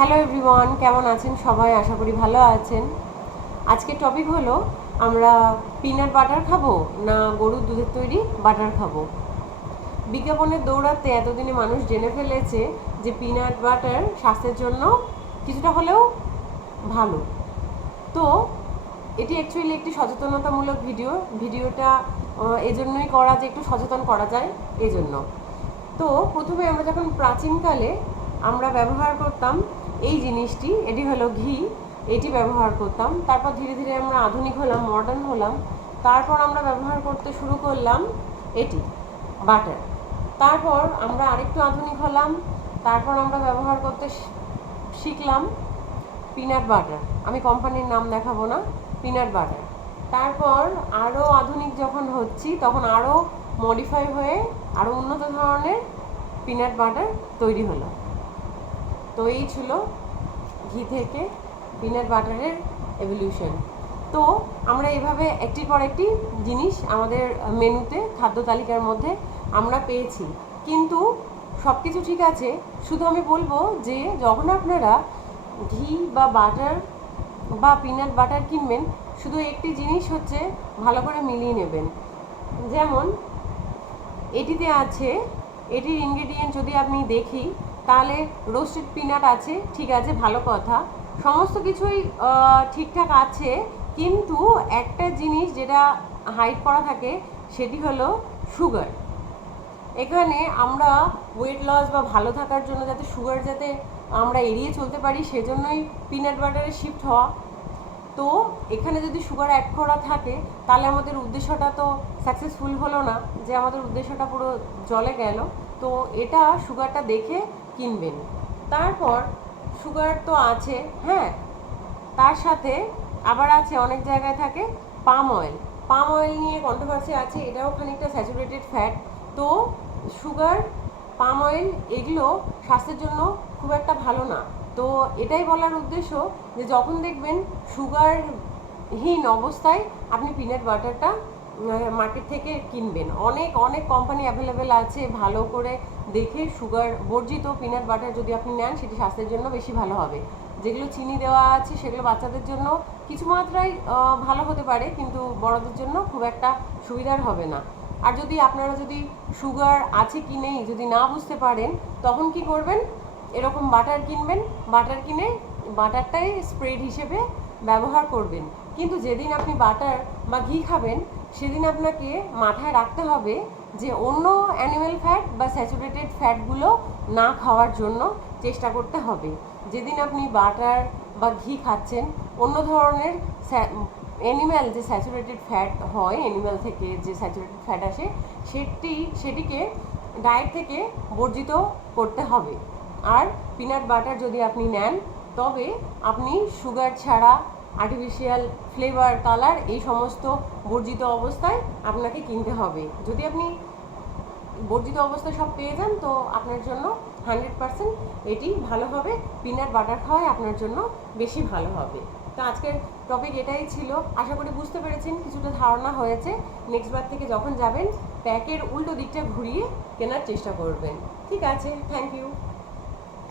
Hello everyone, কেমন আছেন সবাই? আশা করি ভালো আছেন। আজকের টপিক হলো আমরা পিনাট বাটার খাবো না গরুর দুধের তৈরি বাটার খাবো। বিজ্ঞাপনের দৌড়াতে এতদিনে মানুষ জেনে ফেলেছে যে পিনাট বাটার স্বাস্থ্যের জন্য কিছুটা হলেও ভালো। তো এটি অ্যাকচুয়ালি একটি সচেতনতামূলক ভিডিওটা এজন্যই করা যে একটু সচেতন করা যায় এজন্য। তো প্রথমে আমরা যখন প্রাচীনকালে আমরা ব্যবহার করতাম এই জিনিসটি, এটি হলো ঘি, এটি ব্যবহার করতাম। তারপর ধীরে ধীরে আমরা আধুনিক হলাম, মডার্ন হলাম। তারপর আমরা ব্যবহার করতে শুরু করলাম এটি বাটার। তারপর আমরা আরেকটু আধুনিক হলাম, তারপর আমরা ব্যবহার করতে শিখলাম পিনাট বাটার। আমি কোম্পানির নাম দেখাবো না, পিনাট বাটার। তারপর আরও আধুনিক যখন হচ্ছি তখন আরও মডিফাই হয়ে আরও উন্নত ধরনের পিনাট বাটার তৈরি হলো। তো এই ছিল ঘি থেকে পিনাট বাটারের এভলিউশন। তো আমরা এইভাবে একটির পর একটি জিনিস আমাদের মেনুতে, খাদ্য তালিকার মধ্যে আমরা পেয়েছি। কিন্তু সব কিছু ঠিক আছে, শুধু আমি বলবো যে যখন আপনারা ঘি বা বাটার বা পিনাট বাটার কিনবেন, শুধু একটি জিনিস হচ্ছে ভালো করে মিলিয়ে নেবেন। যেমন এটিতে আছে, এটির ইনগ্রেডিয়েন্ট যদি আপনি দেখি তাহলে রোস্টেড পিনাট আছে, ঠিক আছে, ভালো কথা, সমস্ত কিছুই ঠিকঠাক আছে। কিন্তু একটা জিনিস যেটা হাইড করা থাকে সেটি হলো সুগার। এখানে আমরা ওয়েট লস বা ভালো থাকার জন্য যাতে সুগার যাতে আমরা এড়িয়ে চলতে পারি সেজন্যই পিনাট বাটারে শিফট হওয়া। তো এখানে যদি সুগার অ্যাড করা থাকে তাহলে আমাদের উদ্দেশ্যটা তো সাকসেসফুল হলো না, যে আমাদের উদ্দেশ্যটা পুরো জলে গেল। তো এটা সুগারটা দেখে কিনবেন। তারপর সুগার তো আছে, হ্যাঁ, তার সাথে আবার আছে অনেক জায়গায় থাকে পাম অয়েল। পাম অয়েল নিয়ে কন্ট্রোভার্সি আছে, এটাও খানিকটা স্যাচুরেটেড ফ্যাট। তো সুগার, পাম অয়েল এগুলো স্বাস্থ্যের জন্য খুব একটা ভালো না। তো এটাই বলার উদ্দেশ্য যে যখন দেখবেন সুগারহীন অবস্থায় আপনি পিনাট বাটারটা মার্কেট থেকে কিনবেন। অনেক অনেক কোম্পানি অ্যাভেলেবেল আছে, ভালো করে দেখে সুগার বর্জিত পিনাট বাটার যদি আপনি নেন সেটি স্বাস্থ্যের জন্য বেশি ভালো হবে। যেগুলো চিনি দেওয়া আছে সেগুলো বাচ্চাদের জন্য কিছু মাত্রায় ভালো হতে পারে, কিন্তু বড়দের জন্য খুব একটা সুবিধার হবে না। আর যদি আপনারা যদি সুগার আছে কি নেই যদি না বুঝতে পারেন, তখন কি করবেন, এরকম বাটার কিনবেন, বাটার কিনে বাটারটাই স্প্রেড হিসেবে ব্যবহার করবেন। কিন্তু যেদিন আপনি বাটার বা ঘি খাবেন সেদিন আপনাকে মাথায় রাখতে হবে যে অন্য অ্যানিম্যাল ফ্যাট বা স্যাচুরেটেড ফ্যাটগুলো না খাওয়ার জন্য চেষ্টা করতে হবে। যেদিন আপনি বাটার বা ঘি খাচ্ছেন, অন্য ধরনের অ্যানিম্যাল যে স্যাচুরেটেড ফ্যাট হয়, অ্যানিম্যাল থেকে যে স্যাচুরেটেড ফ্যাট আসে সেটিকে ডায়েট থেকে বর্জিত করতে হবে। আর পিনাট বাটার যদি আপনি নেন তবে আপনি সুগার ছাড়া, আর্টিফিশিয়াল ফ্লেভার, কালার এই সমস্ত বর্জিত অবস্থায় আপনাকে কিনতে হবে। যদি আপনি বর্জিত অবস্থায় সব পেয়ে যান তো আপনার জন্য 100% এটি ভালো হবে। পিনাট বাটার খাওয়াই আপনার জন্য বেশি ভালো হবে। তো আজকের টপিক এটাই ছিল, আশা করি বুঝতে পেরেছেন, কিছুটা ধারণা হয়েছে। নেক্সট বার থেকে যখন যাবেন প্যাকের উল্টো দিকটা ঘুরিয়ে কেনার চেষ্টা করবেন। ঠিক আছে, থ্যাংক ইউ।